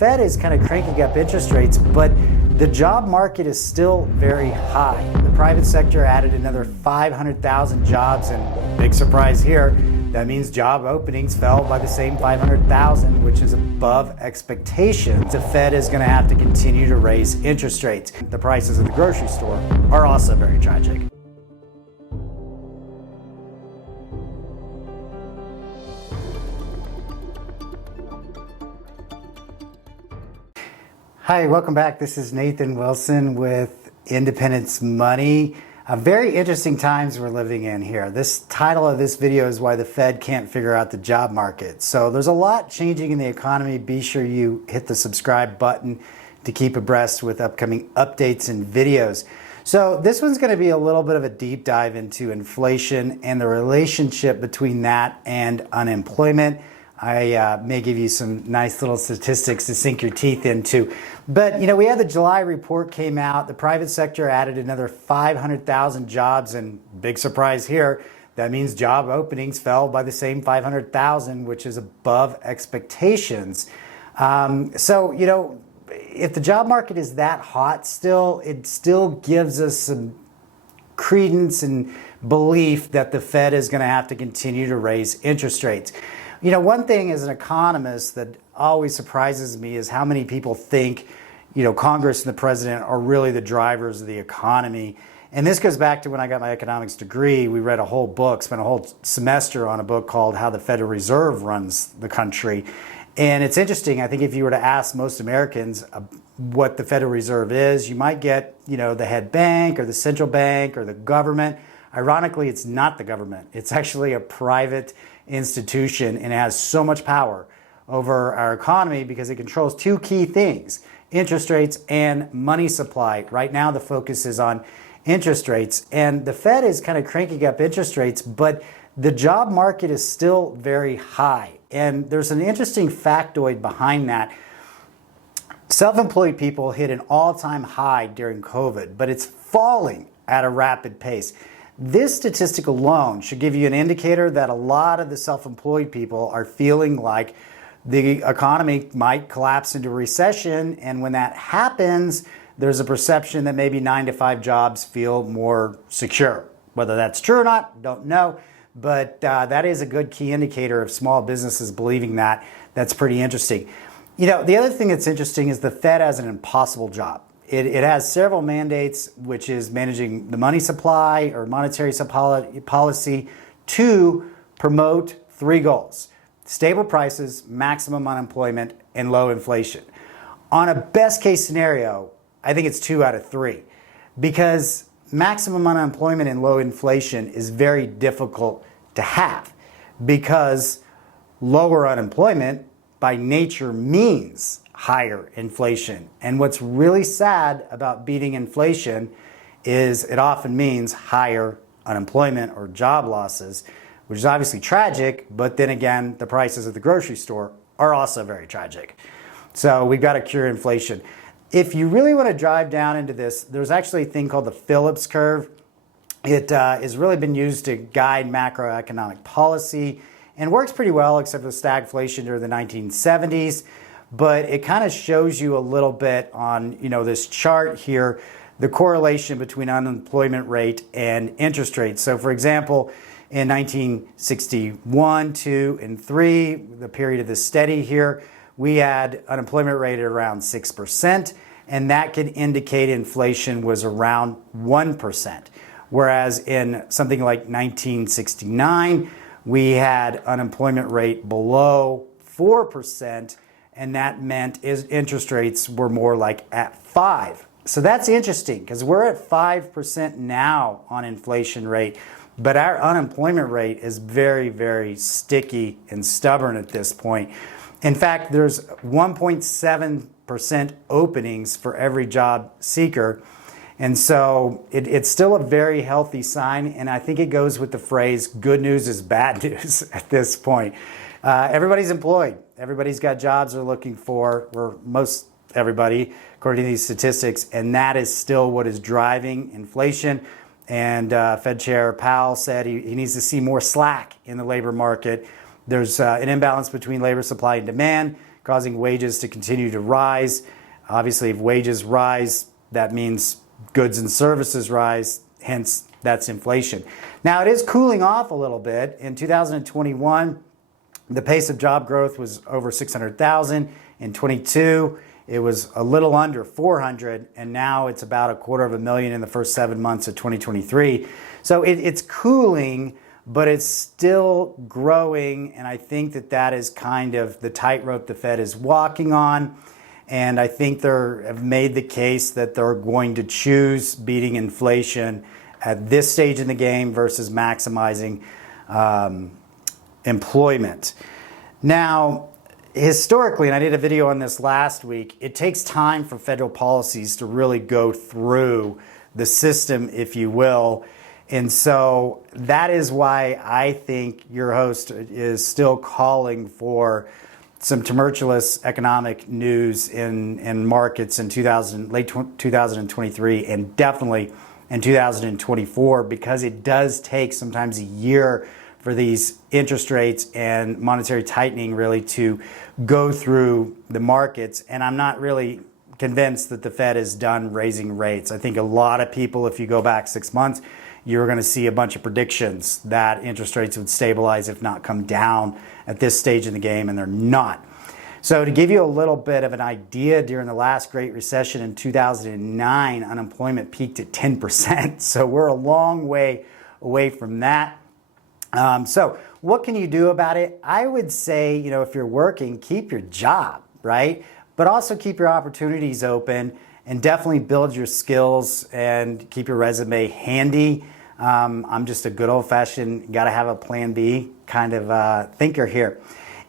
Fed is kind of cranking up interest rates, but the job market is still very high. The private sector added another 500,000 jobs, and big surprise here, that means job openings fell by the same 500,000, which is above expectations. The Fed is going to have to continue to raise interest rates. The prices at the grocery store are also very tragic. Hi, welcome back. This is Nathan Wilson with Independence Money. Very interesting times we're living in here. This title of this video is why the Fed can't figure out the job market. So there's a lot changing in the economy. Be sure you hit the subscribe button to keep abreast with upcoming updates and videos. So this one's going to be a little bit of a deep dive into inflation and the relationship between that and unemployment. I may give you some nice little statistics to sink your teeth into. But, we had the July report came out. The private sector added another 500,000 jobs, and big surprise here, that means job openings fell by the same 500,000, which is above expectations. So, if the job market is that hot still, it still gives us some credence and belief that the Fed is going to have to continue to raise interest rates. One thing as an economist that always surprises me is how many people think, Congress and the president are really the drivers of the economy. And this goes back to when I got my economics degree. We read a whole book, spent a whole semester on a book called How the Federal Reserve Runs the Country. And it's interesting. I think if you were to ask most Americans what the Federal Reserve is, you might get, the head bank or the central bank or the government. Ironically, it's not the government. It's actually a private institution, and it has so much power over our economy because it controls two key things: interest rates and money supply. Right now, the focus is on interest rates, and the Fed is kind of cranking up interest rates, but the job market is still very high. And there's an interesting factoid behind that. Self-employed people hit an all-time high during COVID, but it's falling at a rapid pace. This statistic alone should give you an indicator that a lot of the self-employed people are feeling like the economy might collapse into recession. And when that happens, there's a perception that maybe 9-to-5 jobs feel more secure. Whether that's true or not, don't know. But that is a good key indicator of small businesses believing that. That's pretty interesting. The other thing that's interesting is the Fed has an impossible job. It has several mandates, which is managing the money supply or monetary policy to promote three goals: stable prices, maximum unemployment, and low inflation. On a best case scenario, I think it's 2 out of 3, because maximum unemployment and low inflation is very difficult to have, because lower unemployment by nature means higher inflation. And what's really sad about beating inflation is it often means higher unemployment or job losses, which is obviously tragic, but then again, the prices at the grocery store are also very tragic. So we've got to cure inflation. If you really want to drive down into this, there's actually a thing called the Phillips curve. It has really been used to guide macroeconomic policy and works pretty well, except for stagflation during the 1970s. But it kind of shows you a little bit on, this chart here, the correlation between unemployment rate and interest rates. So for example, in 1961, 2, and 3, the period of the study here, we had unemployment rate at around 6%, and that could indicate inflation was around 1%. Whereas in something like 1969, we had unemployment rate below 4%, and that meant interest rates were more like at 5. So that's interesting, because we're at 5% now on inflation rate, but our unemployment rate is very, very sticky and stubborn at this point. In fact, there's 1.7% openings for every job seeker. And so it's still a very healthy sign. And I think it goes with the phrase, good news is bad news at this point. Everybody's employed. Everybody's got jobs they're looking for, or most everybody, according to these statistics. And that is still what is driving inflation. And Fed Chair Powell said he needs to see more slack in the labor market. There's an imbalance between labor supply and demand, causing wages to continue to rise. Obviously, if wages rise, that means goods and services rise, hence that's inflation. Now, it is cooling off a little bit. In 2021, the pace of job growth was over 600,000. In 22, it was a little under 400, and now it's about 250,000 in the first 7 months of 2023. So it's cooling, but it's still growing, and I think that is kind of the tightrope the Fed is walking on. And I think they have made the case that they're going to choose beating inflation at this stage in the game versus maximizing employment. Now, historically, and I did a video on this last week, it takes time for federal policies to really go through the system, if you will. And so that is why I think your host is still calling for some tumultuous economic news in markets in late 2023 and definitely in 2024, because it does take sometimes a year for these interest rates and monetary tightening really to go through the markets. And I'm not really convinced that the Fed is done raising rates. I think a lot of people, if you go back 6 months, you're going to see a bunch of predictions that interest rates would stabilize, if not come down at this stage in the game, and they're not. So to give you a little bit of an idea, during the last Great Recession in 2009, unemployment peaked at 10%. So we're a long way away from that. So what can you do about it? I would say, if you're working, keep your job, right? But also keep your opportunities open and definitely build your skills and keep your resume handy. I'm just a good old-fashioned, got to have a plan B kind of thinker here.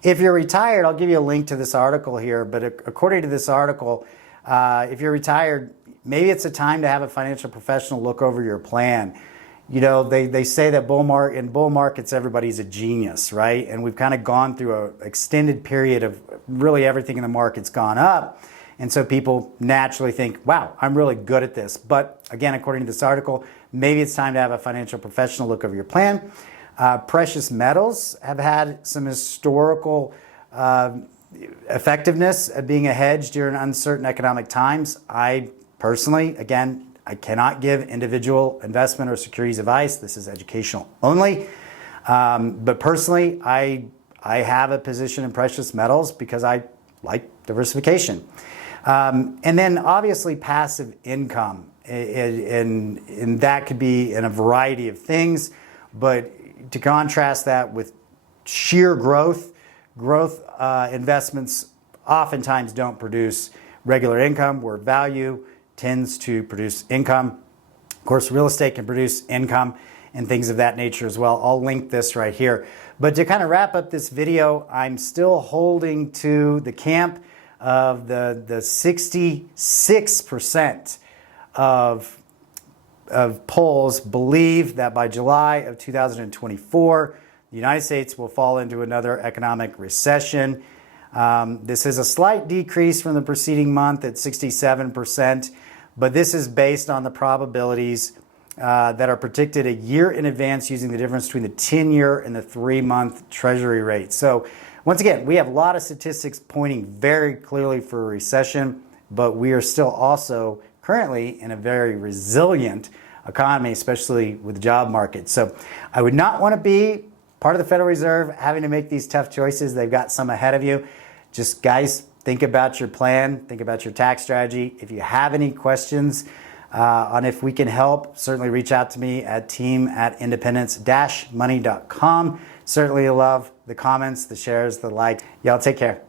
If you're retired, I'll give you a link to this article here, but according to this article, if you're retired, maybe it's a time to have a financial professional look over your plan. They say that in bull markets, everybody's a genius, right? And we've kind of gone through an extended period of really everything in the market's gone up. And so people naturally think, wow, I'm really good at this. But again, according to this article, maybe it's time to have a financial professional look over your plan. Precious metals have had some historical effectiveness at being a hedge during uncertain economic times. I personally, again, I cannot give individual investment or securities advice. This is educational only. But personally, I have a position in precious metals because I like diversification. And then obviously passive income. And that could be in a variety of things. But to contrast that with sheer growth investments oftentimes don't produce regular income, where value tends to produce income. Of course, real estate can produce income and things of that nature as well. I'll link this right here. But to kind of wrap up this video, I'm still holding to the camp of the 66% of polls believe that by July of 2024, the United States will fall into another economic recession. This is a slight decrease from the preceding month at 67%, but this is based on the probabilities that are predicted a year in advance using the difference between the 10-year and the 3-month Treasury rate. So once again, we have a lot of statistics pointing very clearly for a recession, but we are still also currently in a very resilient economy, especially with the job market. So I would not want to be part of the Federal Reserve having to make these tough choices. They've got some ahead of you. Just guys, think about your plan, think about your tax strategy. If you have any questions on if we can help, certainly reach out to me at team@independence-money.com. Certainly love the comments, the shares, the likes. Y'all take care.